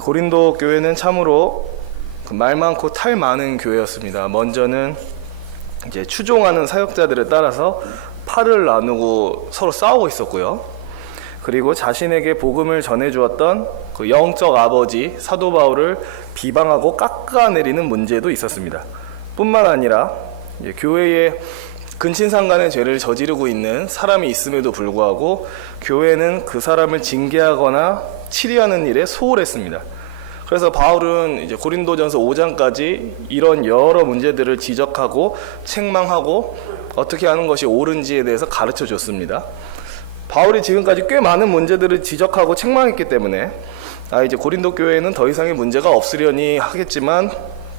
고린도 교회는 참으로 말 많고 탈 많은 교회였습니다. 먼저는 이제 추종하는 사역자들을 따라서 팔을 나누고 서로 싸우고 있었고요. 그리고 자신에게 복음을 전해주었던 그 영적 아버지 사도 바울을 비방하고 깎아내리는 문제도 있었습니다. 뿐만 아니라 교회에 근친상간의 죄를 저지르고 있는 사람이 있음에도 불구하고 교회는 그 사람을 징계하거나 치리하는 일에 소홀했습니다. 그래서 바울은 이제 고린도전서 5장까지 이런 여러 문제들을 지적하고 책망하고 어떻게 하는 것이 옳은지에 대해서 가르쳐 줬습니다. 바울이 지금까지 꽤 많은 문제들을 지적하고 책망했기 때문에 이제 고린도 교회에는 더 이상의 문제가 없으려니 하겠지만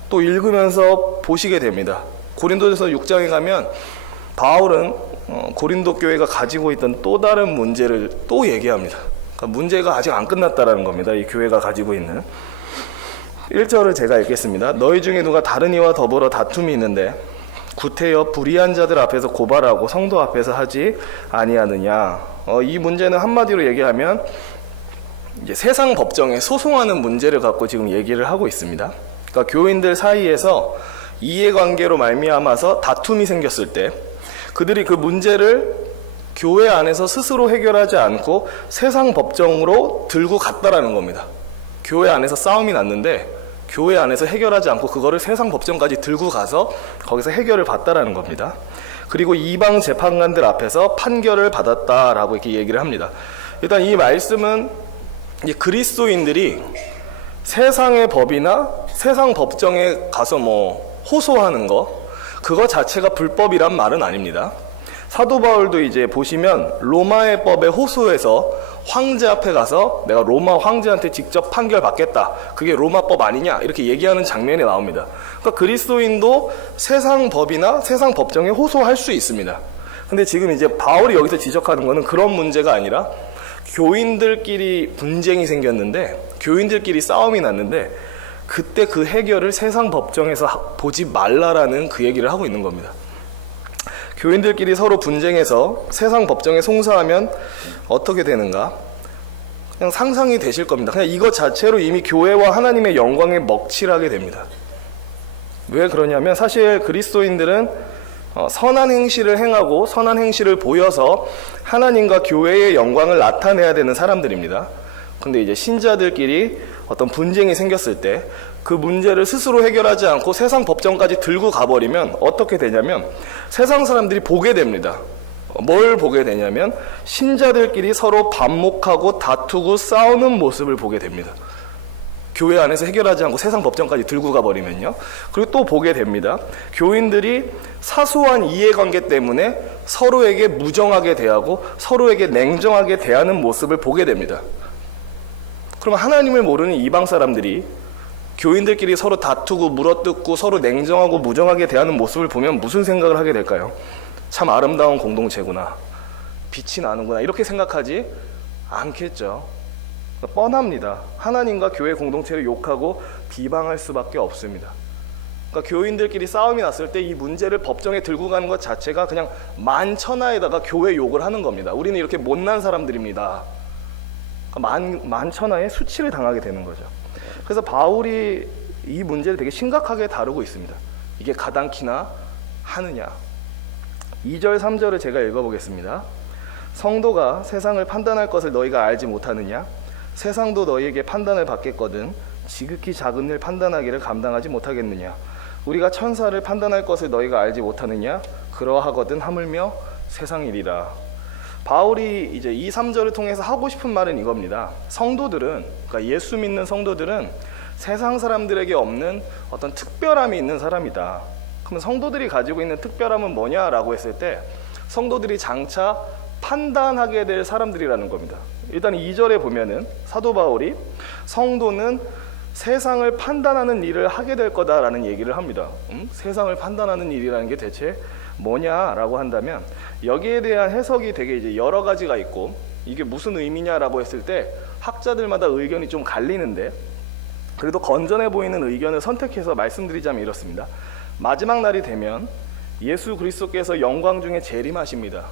또 읽으면서 보시게 됩니다. 고린도전서 6장에 가면 바울은 고린도 교회가 가지고 있던 또 다른 문제를 또 얘기합니다. 그러니까 문제가 아직 안 끝났다라는 겁니다. 이 교회가 가지고 있는 1절을 제가 읽겠습니다. 너희 중에 누가 다른 이와 더불어 다툼이 있는데 구태여 불의한 자들 앞에서 고발하고 성도 앞에서 하지 아니하느냐. 이 문제는 한마디로 얘기하면 이제 세상 법정에 소송하는 문제를 갖고 지금 얘기를 하고 있습니다. 그러니까 교인들 사이에서 이해관계로 말미암아서 다툼이 생겼을 때 그들이 그 문제를 교회 안에서 스스로 해결하지 않고 세상 법정으로 들고 갔다라는 겁니다. 교회 안에서 싸움이 났는데 교회 안에서 해결하지 않고 그거를 세상 법정까지 들고 가서 거기서 해결을 받다라는 겁니다. 그리고 이방 재판관들 앞에서 판결을 받았다라고 이렇게 얘기를 합니다. 일단 이 말씀은 이제 그리스도인들이 세상의 법이나 세상 법정에 가서 호소하는 그거 자체가 불법이란 말은 아닙니다. 사도 바울도 이제 보시면 로마의 법에 호소해서 황제 앞에 가서 내가 로마 황제한테 직접 판결 받겠다. 그게 로마법 아니냐? 이렇게 얘기하는 장면이 나옵니다. 그러니까 그리스도인도 세상 법이나 세상 법정에 호소할 수 있습니다. 근데 지금 이제 바울이 여기서 지적하는 거는 그런 문제가 아니라 교인들끼리 분쟁이 생겼는데 교인들끼리 싸움이 났는데 그때 그 해결을 세상 법정에서 보지 말라라는 그 얘기를 하고 있는 겁니다. 교인들끼리 서로 분쟁해서 세상 법정에 송사하면 어떻게 되는가? 그냥 상상이 되실 겁니다. 그냥 이것 자체로 이미 교회와 하나님의 영광에 먹칠하게 됩니다. 왜 그러냐면 사실 그리스도인들은 선한 행실을 행하고 선한 행실을 보여서 하나님과 교회의 영광을 나타내야 되는 사람들입니다. 근데 이제 신자들끼리 어떤 분쟁이 생겼을 때 그 문제를 스스로 해결하지 않고 세상 법정까지 들고 가버리면 어떻게 되냐면 세상 사람들이 보게 됩니다. 뭘 보게 되냐면 신자들끼리 서로 반목하고 다투고 싸우는 모습을 보게 됩니다. 교회 안에서 해결하지 않고 세상 법정까지 들고 가버리면요. 그리고 또 보게 됩니다. 교인들이 사소한 이해관계 때문에 서로에게 무정하게 대하고 서로에게 냉정하게 대하는 모습을 보게 됩니다. 그럼 하나님을 모르는 이방 사람들이 교인들끼리 서로 다투고 물어뜯고 서로 냉정하고 무정하게 대하는 모습을 보면 무슨 생각을 하게 될까요? 참 아름다운 공동체구나. 빛이 나는구나. 이렇게 생각하지 않겠죠. 뻔합니다. 하나님과 교회 공동체를 욕하고 비방할 수밖에 없습니다. 그러니까 교인들끼리 싸움이 났을 때 이 문제를 법정에 들고 가는 것 자체가 그냥 만천하에다가 교회 욕을 하는 겁니다. 우리는 이렇게 못난 사람들입니다. 만천하에 수치를 당하게 되는 거죠. 그래서 바울이 이 문제를 되게 심각하게 다루고 있습니다. 이게 가당키나 하느냐. 2절 3절을 제가 읽어보겠습니다. 성도가 세상을 판단할 것을 너희가 알지 못하느냐? 세상도 너희에게 판단을 받겠거든 지극히 작은 일 판단하기를 감당하지 못하겠느냐? 우리가 천사를 판단할 것을 너희가 알지 못하느냐? 그러하거든 하물며 세상 일이라. 바울이 이제 2, 3절을 통해서 하고 싶은 말은 이겁니다. 성도들은, 그러니까 예수 믿는 성도들은 세상 사람들에게 없는 어떤 특별함이 있는 사람이다. 그러면 성도들이 가지고 있는 특별함은 뭐냐라고 했을 때 성도들이 장차 판단하게 될 사람들이라는 겁니다. 일단 2절에 보면은 사도 바울이 성도는 세상을 판단하는 일을 하게 될 거다라는 얘기를 합니다. 세상을 판단하는 일이라는 게 대체 뭐냐라고 한다면 여기에 대한 해석이 되게 이제 여러 가지가 있고 이게 무슨 의미냐라고 했을 때 학자들마다 의견이 좀 갈리는데 그래도 건전해 보이는 의견을 선택해서 말씀드리자면 이렇습니다. 마지막 날이 되면 예수 그리스도께서 영광 중에 재림하십니다.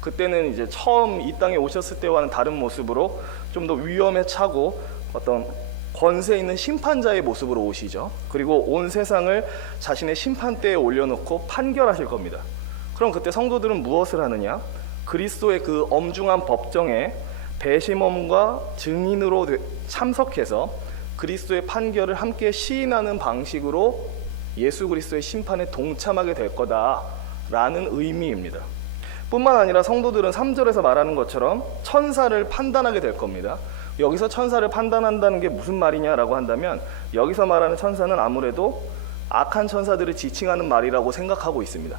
그때는 이제 처음 이 땅에 오셨을 때와는 다른 모습으로 좀 더 위엄에 차고 어떤 권세 있는 심판자의 모습으로 오시죠. 그리고 온 세상을 자신의 심판대에 올려놓고 판결하실 겁니다. 그럼 그때 성도들은 무엇을 하느냐? 그리스도의 그 엄중한 법정에 배심원과 증인으로 참석해서 그리스도의 판결을 함께 시인하는 방식으로 예수 그리스도의 심판에 동참하게 될 거다라는 의미입니다. 뿐만 아니라 성도들은 3절에서 말하는 것처럼 천사를 판단하게 될 겁니다. 여기서 천사를 판단한다는 게 무슨 말이냐라고 한다면, 여기서 말하는 천사는 아무래도 악한 천사들을 지칭하는 말이라고 생각하고 있습니다.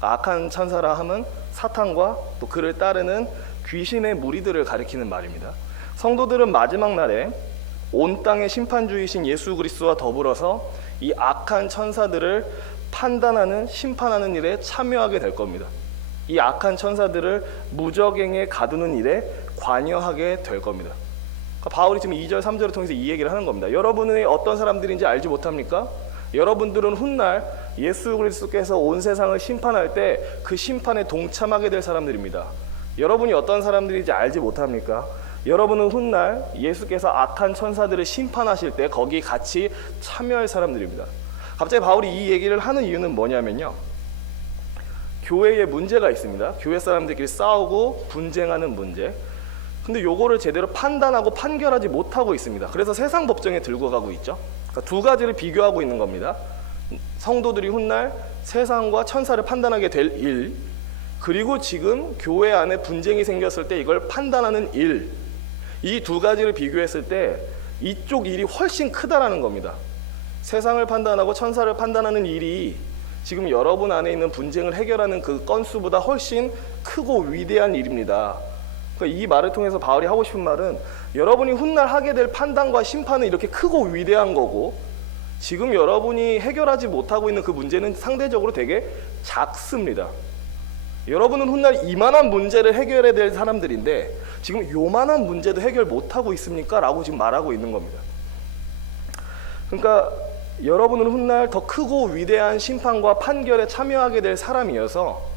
악한 천사라 함은 사탄과 또 그를 따르는 귀신의 무리들을 가리키는 말입니다. 성도들은 마지막 날에 온 땅의 심판주이신 예수 그리스도와 더불어서 이 악한 천사들을 판단하는, 심판하는 일에 참여하게 될 겁니다. 이 악한 천사들을 무적행에 가두는 일에 관여하게 될 겁니다. 그러니까 바울이 지금 2절, 3절을 통해서 이 얘기를 하는 겁니다. 여러분이 어떤 사람들인지 알지 못합니까? 여러분들은 훗날 예수 그리스도께서 온 세상을 심판할 때 그 심판에 동참하게 될 사람들입니다. 여러분이 어떤 사람들인지 알지 못합니까? 여러분은 훗날 예수께서 악한 천사들을 심판하실 때 거기 같이 참여할 사람들입니다. 갑자기 바울이 이 얘기를 하는 이유는 뭐냐면요, 교회에 문제가 있습니다. 교회 사람들끼리 싸우고 분쟁하는 문제. 근데 요거를 제대로 판단하고 판결하지 못하고 있습니다. 그래서 세상 법정에 들고 가고 있죠. 그러니까 두 가지를 비교하고 있는 겁니다. 성도들이 훗날 세상과 천사를 판단하게 될 일, 그리고 지금 교회 안에 분쟁이 생겼을 때 이걸 판단하는 일, 이 두 가지를 비교했을 때 이쪽 일이 훨씬 크다라는 겁니다. 세상을 판단하고 천사를 판단하는 일이 지금 여러분 안에 있는 분쟁을 해결하는 그 건수보다 훨씬 크고 위대한 일입니다. 그러니까 이 말을 통해서 바울이 하고 싶은 말은, 여러분이 훗날 하게 될 판단과 심판은 이렇게 크고 위대한 거고, 지금 여러분이 해결하지 못하고 있는 그 문제는 상대적으로 되게 작습니다. 여러분은 훗날 이만한 문제를 해결해야 될 사람들인데 지금 요만한 문제도 해결 못하고 있습니까? 라고 지금 말하고 있는 겁니다. 그러니까 여러분은 훗날 더 크고 위대한 심판과 판결에 참여하게 될 사람이어서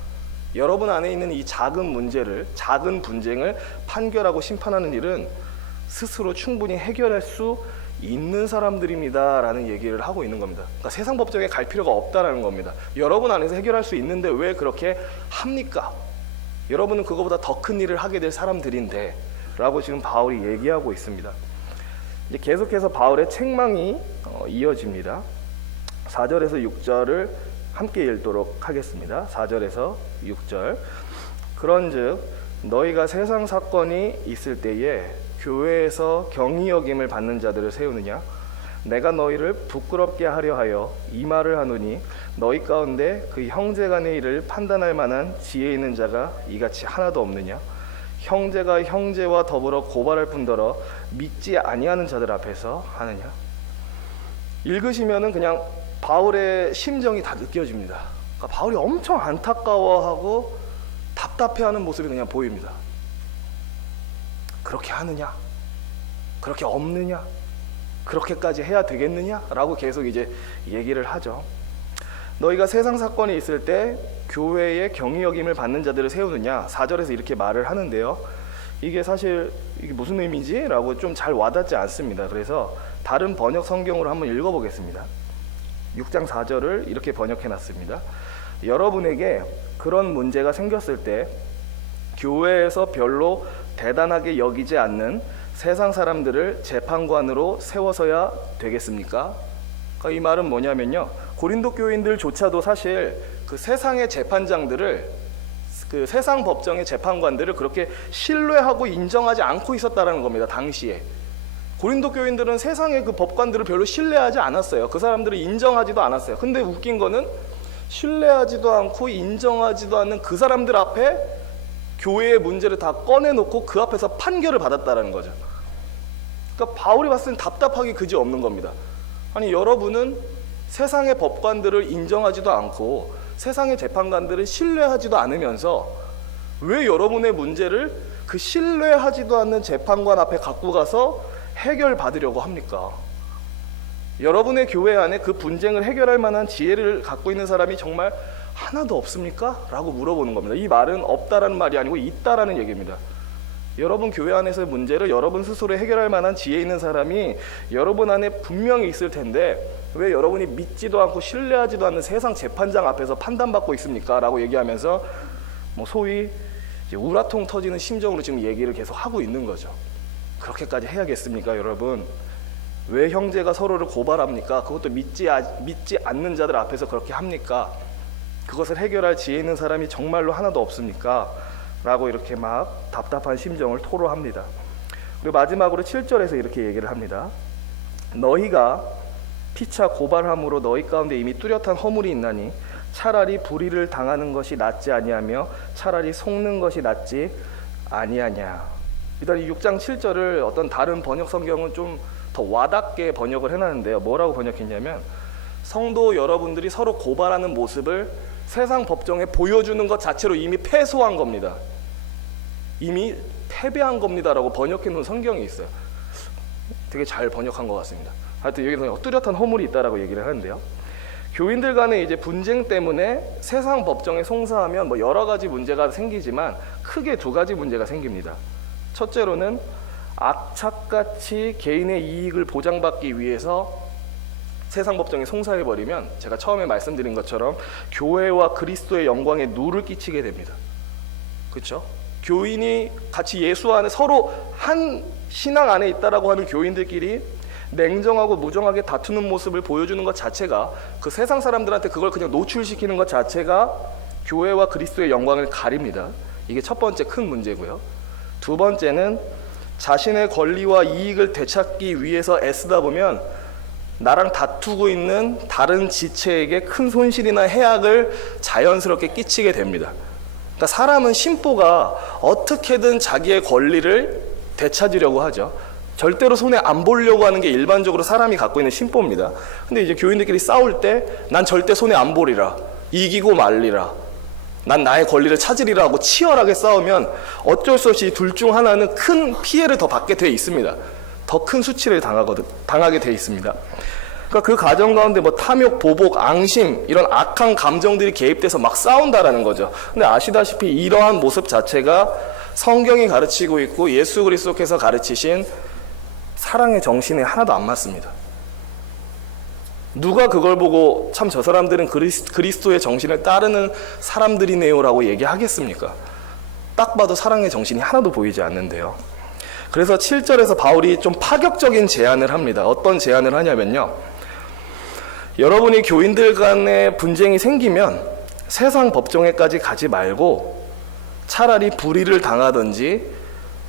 여러분 안에 있는 이 작은 문제를, 작은 분쟁을 판결하고 심판하는 일은 스스로 충분히 해결할 수 있는 사람들입니다 라는 얘기를 하고 있는 겁니다. 그러니까 세상 법정에 갈 필요가 없다라는 겁니다. 여러분 안에서 해결할 수 있는데 왜 그렇게 합니까? 여러분은 그거보다 더 큰 일을 하게 될 사람들인데 라고 지금 바울이 얘기하고 있습니다. 이제 계속해서 바울의 책망이 이어집니다. 4절에서 6절을 함께 읽도록 하겠습니다. 4절에서 6절. 그런즉 너희가 세상 사건이 있을 때에 교회에서 경히 여김을 받는 자들을 세우느냐? 내가 너희를 부끄럽게 하려 하여 이 말을 하노니 너희 가운데 그 형제 간의 일을 판단할 만한 지혜 있는 자가 이같이 하나도 없느냐? 형제가 형제와 더불어 고발할 뿐더러 믿지 아니하는 자들 앞에서 하느냐? 읽으시면은 그냥 바울의 심정이 다 느껴집니다. 그러니까 바울이 엄청 안타까워하고 답답해하는 모습이 그냥 보입니다. 그렇게 하느냐? 그렇게 없느냐? 그렇게까지 해야 되겠느냐? 라고 계속 이제 얘기를 하죠. 너희가 세상 사건이 있을 때 교회의 경히 여김을 받는 자들을 세우느냐? 4절에서 이렇게 말을 하는데요. 이게 사실 이게 무슨 의미지? 라고 좀 잘 와닿지 않습니다. 그래서 다른 번역 성경으로 한번 읽어보겠습니다. 6장 4절을 이렇게 번역해놨습니다. 여러분에게 그런 문제가 생겼을 때 교회에서 별로 대단하게 여기지 않는 세상 사람들을 재판관으로 세워서야 되겠습니까? 그러니까 이 말은 뭐냐면요, 고린도 교인들조차도 사실 그 세상의 재판장들을, 그 세상 법정의 재판관들을 그렇게 신뢰하고 인정하지 않고 있었다는 겁니다. 당시에 고린도 교인들은 세상의 그 법관들을 별로 신뢰하지 않았어요. 그 사람들을 인정하지도 않았어요. 근데 웃긴 거는 신뢰하지도 않고 인정하지도 않는 그 사람들 앞에 교회의 문제를 다 꺼내놓고 그 앞에서 판결을 받았다는 거죠. 그러니까 바울이 봤을 땐 답답하기 그지 없는 겁니다. 아니, 여러분은 세상의 법관들을 인정하지도 않고 세상의 재판관들을 신뢰하지도 않으면서 왜 여러분의 문제를 그 신뢰하지도 않는 재판관 앞에 갖고 가서 해결받으려고 합니까? 여러분의 교회 안에 그 분쟁을 해결할 만한 지혜를 갖고 있는 사람이 정말 하나도 없습니까? 라고 물어보는 겁니다. 이 말은 없다라는 말이 아니고 있다라는 얘기입니다. 여러분 교회 안에서의 문제를 여러분 스스로 해결할 만한 지혜 있는 사람이 여러분 안에 분명히 있을 텐데 왜 여러분이 믿지도 않고 신뢰하지도 않는 세상 재판장 앞에서 판단받고 있습니까? 라고 얘기하면서 소위 이제 우라통 터지는 심정으로 지금 얘기를 계속 하고 있는 거죠. 그렇게까지 해야겠습니까, 여러분? 왜 형제가 서로를 고발합니까? 그것도 믿지 않는 자들 앞에서 그렇게 합니까? 그것을 해결할 지혜 있는 사람이 정말로 하나도 없습니까? 라고 이렇게 막 답답한 심정을 토로합니다. 그리고 마지막으로 7절에서 이렇게 얘기를 합니다. 너희가 피차 고발함으로 너희 가운데 이미 뚜렷한 허물이 있나니 차라리 불의를 당하는 것이 낫지 아니하며 차라리 속는 것이 낫지 아니하냐. 일단 이 6장 7절을 어떤 다른 번역 성경은 좀 더 와닿게 번역을 해놨는데요. 뭐라고 번역했냐면 성도 여러분들이 서로 고발하는 모습을 세상 법정에 보여주는 것 자체로 이미 패소한 겁니다. 이미 패배한 겁니다라고 번역해 놓은 성경이 있어요. 되게 잘 번역한 것 같습니다. 하여튼 여기서 뚜렷한 허물이 있다라고 얘기를 하는데요. 교인들 간의 이제 분쟁 때문에 세상 법정에 송사하면 여러 가지 문제가 생기지만 크게 두 가지 문제가 생깁니다. 첫째로는 악착같이 개인의 이익을 보장받기 위해서 세상 법정에 송사해버리면 제가 처음에 말씀드린 것처럼 교회와 그리스도의 영광에 누를 끼치게 됩니다. 그렇죠? 교인이 같이 예수 안에 서로 한 신앙 안에 있다라고 하는 교인들끼리 냉정하고 무정하게 다투는 모습을 보여주는 것 자체가 그 세상 사람들한테 그걸 그냥 노출시키는 것 자체가 교회와 그리스도의 영광을 가립니다. 이게 첫 번째 큰 문제고요. 두 번째는 자신의 권리와 이익을 되찾기 위해서 애쓰다 보면 나랑 다투고 있는 다른 지체에게 큰 손실이나 해악을 자연스럽게 끼치게 됩니다. 그러니까 사람은 심보가 어떻게든 자기의 권리를 되찾으려고 하죠. 절대로 손해 안 보려고 하는 게 일반적으로 사람이 갖고 있는 심보입니다. 근데 이제 교인들끼리 싸울 때 난 절대 손해 안 보리라, 이기고 말리라, 난 나의 권리를 찾으리라 하고 치열하게 싸우면 어쩔 수 없이 둘 중 하나는 큰 피해를 더 받게 돼 있습니다. 더 큰 수치를 당하게 돼 있습니다. 그러니까 그 과정 가운데 탐욕, 보복, 앙심 이런 악한 감정들이 개입돼서 막 싸운다라는 거죠. 근데 아시다시피 이러한 모습 자체가 성경이 가르치고 있고 예수 그리스도께서 가르치신 사랑의 정신에 하나도 안 맞습니다. 누가 그걸 보고 참 저 사람들은 그리스도의 정신을 따르는 사람들이네요 라고 얘기하겠습니까? 딱 봐도 사랑의 정신이 하나도 보이지 않는데요. 그래서 7절에서 바울이 좀 파격적인 제안을 합니다. 어떤 제안을 하냐면요, 여러분이 교인들 간의 분쟁이 생기면 세상 법정에까지 가지 말고 차라리 불의를 당하든지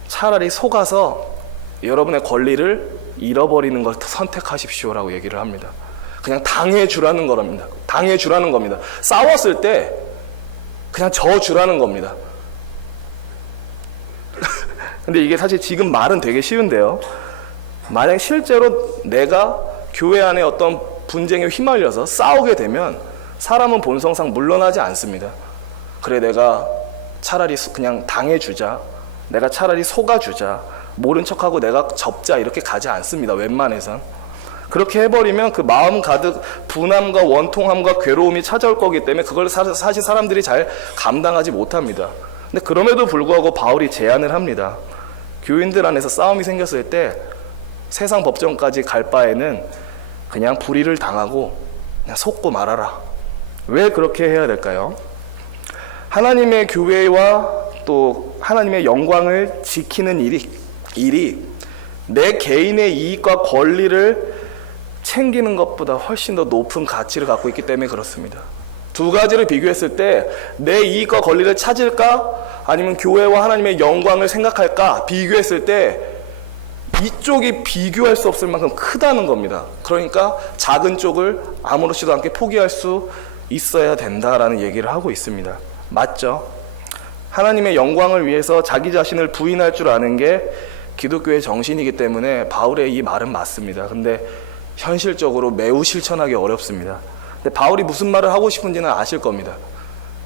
차라리 속아서 여러분의 권리를 잃어버리는 걸 선택하십시오라고 얘기를 합니다. 그냥 당해주라는 겁니다. 당해주라는 겁니다. 싸웠을 때 그냥 져주라는 겁니다. 근데 이게 사실 지금 말은 되게 쉬운데요, 만약 실제로 내가 교회 안에 어떤 분쟁에 휘말려서 싸우게 되면 사람은 본성상 물러나지 않습니다. 그래, 내가 차라리 그냥 당해주자, 내가 차라리 속아주자, 모른 척하고 내가 접자, 이렇게 가지 않습니다. 웬만해선. 그렇게 해버리면 그 마음 가득 분함과 원통함과 괴로움이 찾아올 거기 때문에 그걸 사실 사람들이 잘 감당하지 못합니다. 근데 그럼에도 불구하고 바울이 제안을 합니다. 교인들 안에서 싸움이 생겼을 때 세상 법정까지 갈 바에는 그냥 불의를 당하고 그냥 속고 말아라. 왜 그렇게 해야 될까요? 하나님의 교회와 또 하나님의 영광을 지키는 일이 내 개인의 이익과 권리를 챙기는 것보다 훨씬 더 높은 가치를 갖고 있기 때문에 그렇습니다. 두 가지를 비교했을 때 내 이익과 권리를 찾을까 아니면 교회와 하나님의 영광을 생각할까 비교했을 때 이쪽이 비교할 수 없을 만큼 크다는 겁니다. 그러니까 작은 쪽을 아무렇지도 않게 포기할 수 있어야 된다라는 얘기를 하고 있습니다. 맞죠? 하나님의 영광을 위해서 자기 자신을 부인할 줄 아는 게 기독교의 정신이기 때문에 바울의 이 말은 맞습니다. 근데 현실적으로 매우 실천하기 어렵습니다. 근데 바울이 무슨 말을 하고 싶은지는 아실 겁니다.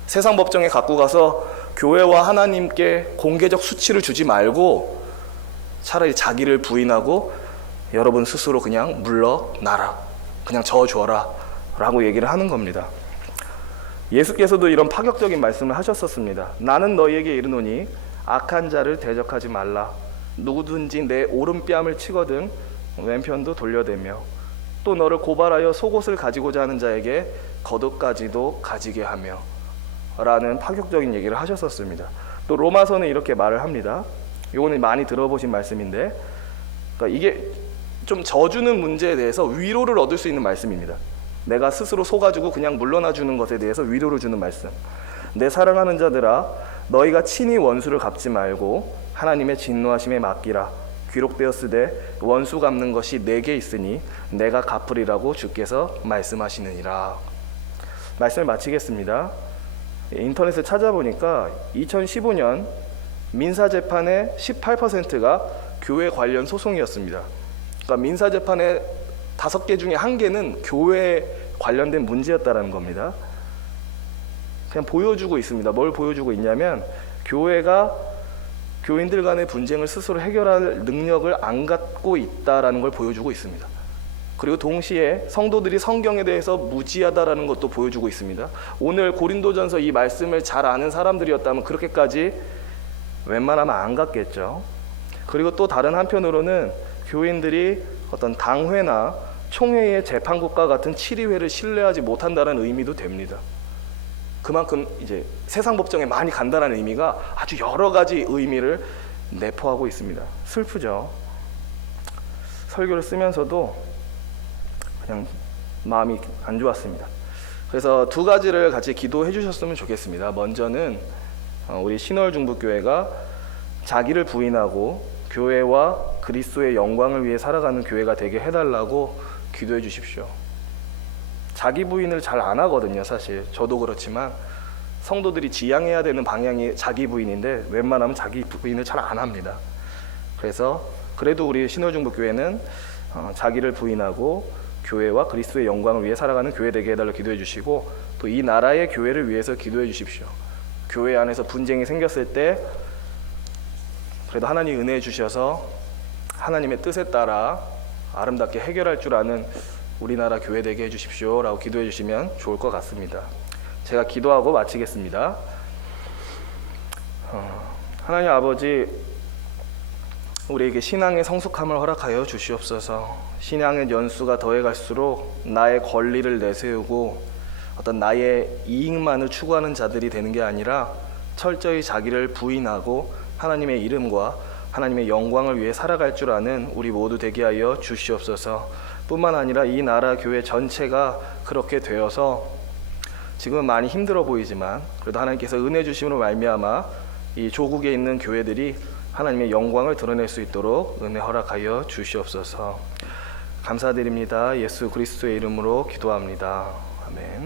세상 법정에 갖고 가서 교회와 하나님께 공개적 수치를 주지 말고 차라리 자기를 부인하고 여러분 스스로 그냥 물러나라, 그냥 져줘라 라고 얘기를 하는 겁니다. 예수께서도 이런 파격적인 말씀을 하셨었습니다. 나는 너희에게 이르노니 악한 자를 대적하지 말라. 누구든지 내 오른뺨을 치거든 왼편도 돌려대며 또 너를 고발하여 속옷을 가지고자 하는 자에게 겉옷까지도 가지게 하며 라는 파격적인 얘기를 하셨었습니다. 또 로마서는 이렇게 말을 합니다. 이거는 많이 들어보신 말씀인데, 그러니까 이게 좀 져주는 문제에 대해서 위로를 얻을 수 있는 말씀입니다. 내가 스스로 속아주고 그냥 물러나 주는 것에 대해서 위로를 주는 말씀. 내 사랑하는 자들아, 너희가 친히 원수를 갚지 말고 하나님의 진노하심에 맡기라. 기록되었으되 원수 갚는 것이 내게 있으니 내가 갚으리라고 주께서 말씀하시느니라. 말씀을 마치겠습니다. 인터넷에 찾아보니까 2015년 민사재판의 18%가 교회 관련 소송이었습니다. 그러니까 민사재판의 5개 중에 1개는 교회 관련된 문제였다는 겁니다. 그냥 보여주고 있습니다. 뭘 보여주고 있냐면 교회가 교인들 간의 분쟁을 스스로 해결할 능력을 안 갖고 있다는 걸 보여주고 있습니다. 그리고 동시에 성도들이 성경에 대해서 무지하다라는 것도 보여주고 있습니다. 오늘 고린도전서 이 말씀을 잘 아는 사람들이었다면 그렇게까지 웬만하면 안 갔겠죠. 그리고 또 다른 한편으로는 교인들이 어떤 당회나 총회의 재판국과 같은 치리회를 신뢰하지 못한다는 의미도 됩니다. 그만큼 이제 세상 법정에 많이 간다는 의미가 아주 여러 가지 의미를 내포하고 있습니다. 슬프죠. 설교를 쓰면서도 그냥 마음이 안 좋았습니다. 그래서 2가지를 같이 기도해 주셨으면 좋겠습니다. 먼저는 우리 신월중부교회가 자기를 부인하고 교회와 그리스도의 영광을 위해 살아가는 교회가 되게 해달라고 기도해 주십시오. 자기 부인을 잘 안 하거든요. 사실 저도 그렇지만 성도들이 지향해야 되는 방향이 자기 부인인데 웬만하면 자기 부인을 잘 안 합니다. 그래서 그래도 우리 신월중부교회는 자기를 부인하고 교회와 그리스도의 영광을 위해 살아가는 교회 되게 해달라고 기도해 주시고 또 이 나라의 교회를 위해서 기도해 주십시오. 교회 안에서 분쟁이 생겼을 때 그래도 하나님 은혜해 주셔서 하나님의 뜻에 따라 아름답게 해결할 줄 아는 우리나라 교회 되게 해주십시오 라고 기도해 주시면 좋을 것 같습니다. 제가 기도하고 마치겠습니다. 하나님 아버지, 우리에게 신앙의 성숙함을 허락하여 주시옵소서. 신앙의 연수가 더해갈수록 나의 권리를 내세우고 어떤 나의 이익만을 추구하는 자들이 되는 게 아니라 철저히 자기를 부인하고 하나님의 이름과 하나님의 영광을 위해 살아갈 줄 아는 우리 모두 되게 하여 주시옵소서. 뿐만 아니라 이 나라 교회 전체가 그렇게 되어서 지금은 많이 힘들어 보이지만 그래도 하나님께서 은혜 주심으로 말미암아 이 조국에 있는 교회들이 하나님의 영광을 드러낼 수 있도록 은혜 허락하여 주시옵소서. 감사드립니다. 예수 그리스도의 이름으로 기도합니다. 아멘.